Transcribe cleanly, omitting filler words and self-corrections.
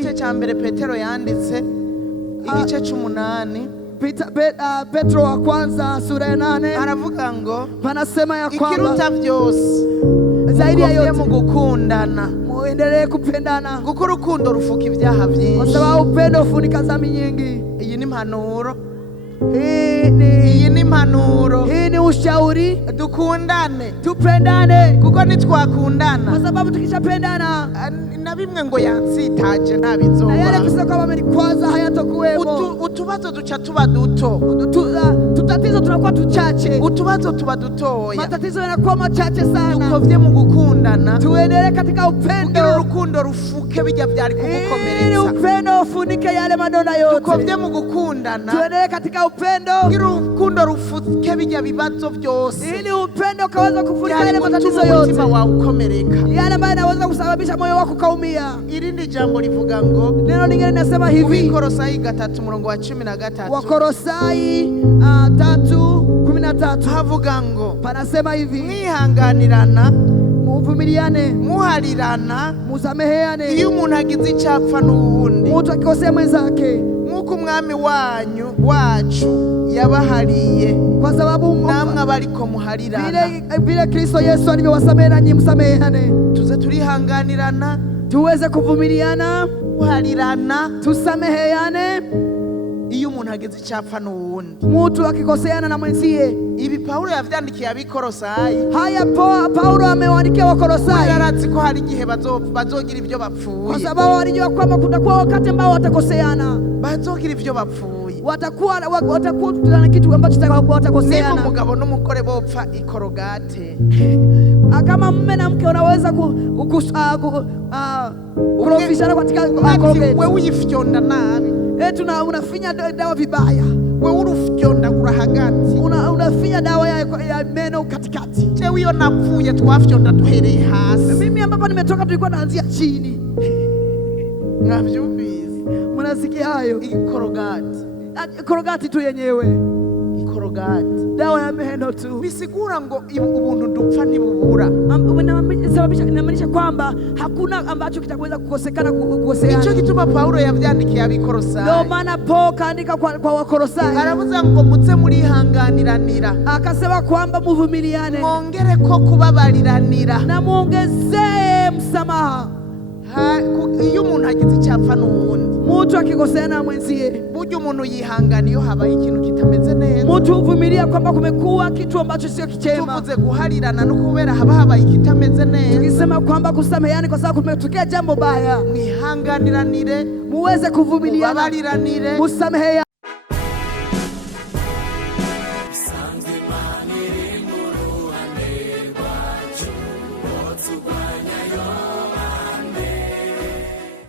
Icete cha mbere Petero yanditse igice cy'umunani. Petro wa kwanza sura ya 8 aravuga ngo panasema ya kwamba ikiruta byose zaidi ya yote mu gukundana muendelee kupendana kuko urukundo rufuka ibyaha byinshi kwa sababu upendo ufunika dhambi nyingi. Iyi ni impanuro, iyi ni impanuro, hii ni ushauri. Dukundane, tupendane kuko nitwakundana kwa sababu tukishapendana na bimwe ngo yansitaje ntabizoba, na yale kusema kwamba amenikwaza hayatokuwemo. Utubazo duca tuba duto, tutatizo tunakuwa tuchache, utubazo tuba dutoya, matatizo yanakuwa machache sana. Dukovye mu gukundana, tuendelee katika upendo, kugira urukundo rufuke bijya byari kugukomeretsa, ili upendo ufunike yale madonda yote. Dukovye mu gukundana, tuendelee katika upendo, kugira urukundo rufuke bijya bibazo byose, ili upendo kaweza kufunika yale matatizo yote, umutima wawe ukomereka, yale ambayo yanaweza kusababisha moyo wako kaumia. Irindi jambo livuga ngo, neno lingine linasema hivi, Wakolosai 3:13, Wakolosai 3:13 havuga ngo, panasema hivi, mwihanganirana, muvumiliane, muharirana, musameheane iyo umuntu agize icyapfa n'uwundi, mtu akikosea mwenzake, nk'uko umwami wacu yabahariye, kwa sababu namwe abariko muharirana, vile Kristo Yesu alivyowasamehe nanyi msameheane. Tuze turihanganirana, tuweze kuvumiliana, muharirana, tusameheane iyo umuntu agize icyapfa n'uwundi, mtu akikoseana na mwenzie. Ibi Paulo yavyandikiye abikolosai, haya Paulo amewaandikia Wakolosai, yarazi ko hari igihe bazogira ibyo bapfuye, kwa sababu walijua kwamba kutakuwa wakati ambao watakoseana, bazogira ibyo bapfuye, watakuwa na kitu ambacho watakoseana. Niba umugabo n'umugore bopfa ikorogate, kama mume na mke unaweza kurofishana katika korogate, wewe uyifyonda nabi, unafinya dawa vibaya, wewe urufyonda kura hagati, unafinya dawa ya meno katikati. Jewe iyo napfuye twafyonda duhereye hasi, mimi ambapo nimetoka tulikuwa naanzia chini. Mwavyumvise? Mnasikia hayo? Korogati tu yenyewe, korogati dawa ya meno tu. Bisigura ngo ubuntu dupfa ntibubura, inamaanisha kwamba hakuna ambacho kitaweza kukoseana. Ico gituma Paulo yavyandikiye abikolosai, ndio maana Paulo kaandika kwa Wakolosai, aravuga ngo muze murihanganiranira, akasema kwamba muvumiliane, mwongere ko kubabariranira, na muongezee msamaha. Iyo umuntu agize icyapfa n'uwundi, mtu akikoseana na mwenzie, buryo umuntu yihangana iyo habaye ikintu kitameze neza, mtu uvumilia kwamba kumekuwa kitu ambacho sio kichema. Tuvuze guharirana no kubera habaye kitameze neza, tukisema kwamba kusameheana kwa sababu kumetokea jambo baya, mwihanganiranire, muweze kuvumiliana, mubabariranire, musameheane. Sanze manire mu ruhande rwacu,